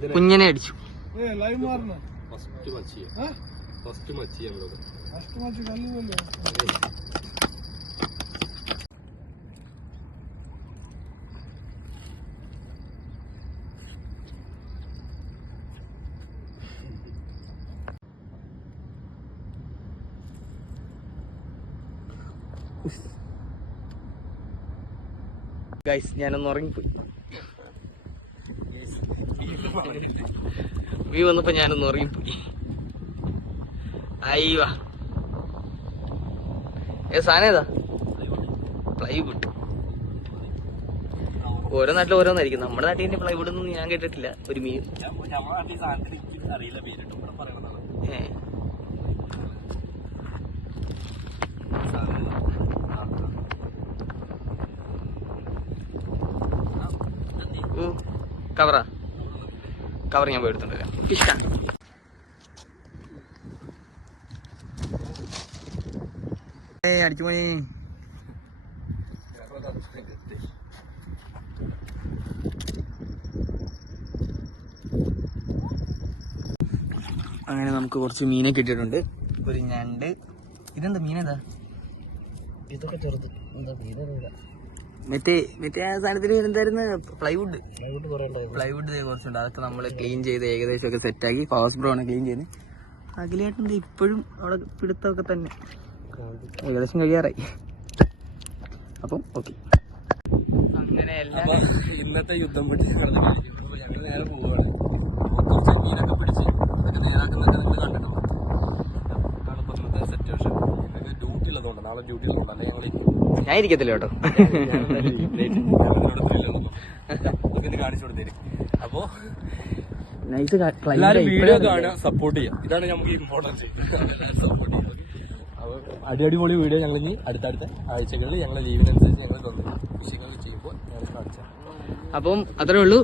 കുഞ്ഞിനെ അടിച്ചു. ഗൈസ് ഞാനൊന്ന് ഉറങ്ങിപ്പോയി. വ്യൂ വന്നപ്പോ ഞാനൊന്ന് ഉറങ്ങിപ്പോയി അയ്യോ ഏ സാധനം ഏതാ? പ്ലൈവുഡ് ഓരോ നാട്ടിൽ ഓരോന്നായിരിക്കും. നമ്മുടെ നാട്ടിൽ തന്നെ പ്ലൈവുഡ് ഒന്നും ഞാൻ കേട്ടിട്ടില്ല. ഒരു മീൻ. ഏ. കവറാ കവർ ഞാൻ പോയി എടുത്തോണ്ട് വരാം ഫിഷാ അടിച്ചു പോയി അങ്ങനെ നമുക്ക് കുറച്ച് മീനെ കിട്ടിയിട്ടുണ്ട്. ഒരു ഞണ്ട്. ഇതെന്താ മീനെന്താ? ഇതൊക്കെ ചെറുത്. എന്താ പേരറിയില്ല മറ്റേ മറ്റേ ആ സാധനത്തിന് എന്തായിരുന്നു പ്ലൈവുഡ് പ്ലൈവുഡ് കുറച്ചുണ്ട്. അതൊക്കെ നമ്മൾ ക്ലീൻ ചെയ്ത് ഏകദേശം ഒക്കെ സെറ്റാക്കി ഫാസ്റ്റ് ബ്രോ ആണ് ക്ലീൻ ചെയ്യുന്നത് അഖിലേട്ടുണ്ട് ഇപ്പോഴും അവിടെ പിടുത്തമൊക്കെ തന്നെ. ഏകദേശം കഴിയാറായി. അപ്പം ഓക്കെ അങ്ങനെ എല്ലാം ഇന്നത്തെ യുദ്ധം പിടിച്ച് അപ്പൊ ഞങ്ങൾ നേരെ പോവുകയാണ് പിടിച്ച് ഉള്ളതുകൊണ്ട് നാളെ ഡ്യൂട്ടി ഉള്ളതുകൊണ്ട് അല്ലെങ്കിൽ ഞങ്ങൾ ഞാൻ ഇരിക്കത്തില്ല കേട്ടോ കാണിച്ചു കൊടുത്തേരും അപ്പോ നൈസ് എല്ലാരും വീഡിയോ കാണുക സപ്പോർട്ട് ചെയ്യാം ഇതാണ് നമുക്ക് ഇമ്പോർട്ടൻസ് സപ്പോർട്ട് അപ്പോൾ അടിപൊളി വീഡിയോ ഞങ്ങൾ ഇനി അടുത്തടുത്ത ആഴ്ചകളിൽ ഞങ്ങൾ ലീവിനനുസരിച്ച് ഞങ്ങൾ തന്നു. വിഷയങ്ങൾ ചെയ്യുമ്പോൾ ഞങ്ങൾ കാണിച്ചു അപ്പം അത്രേ ഉള്ളൂ.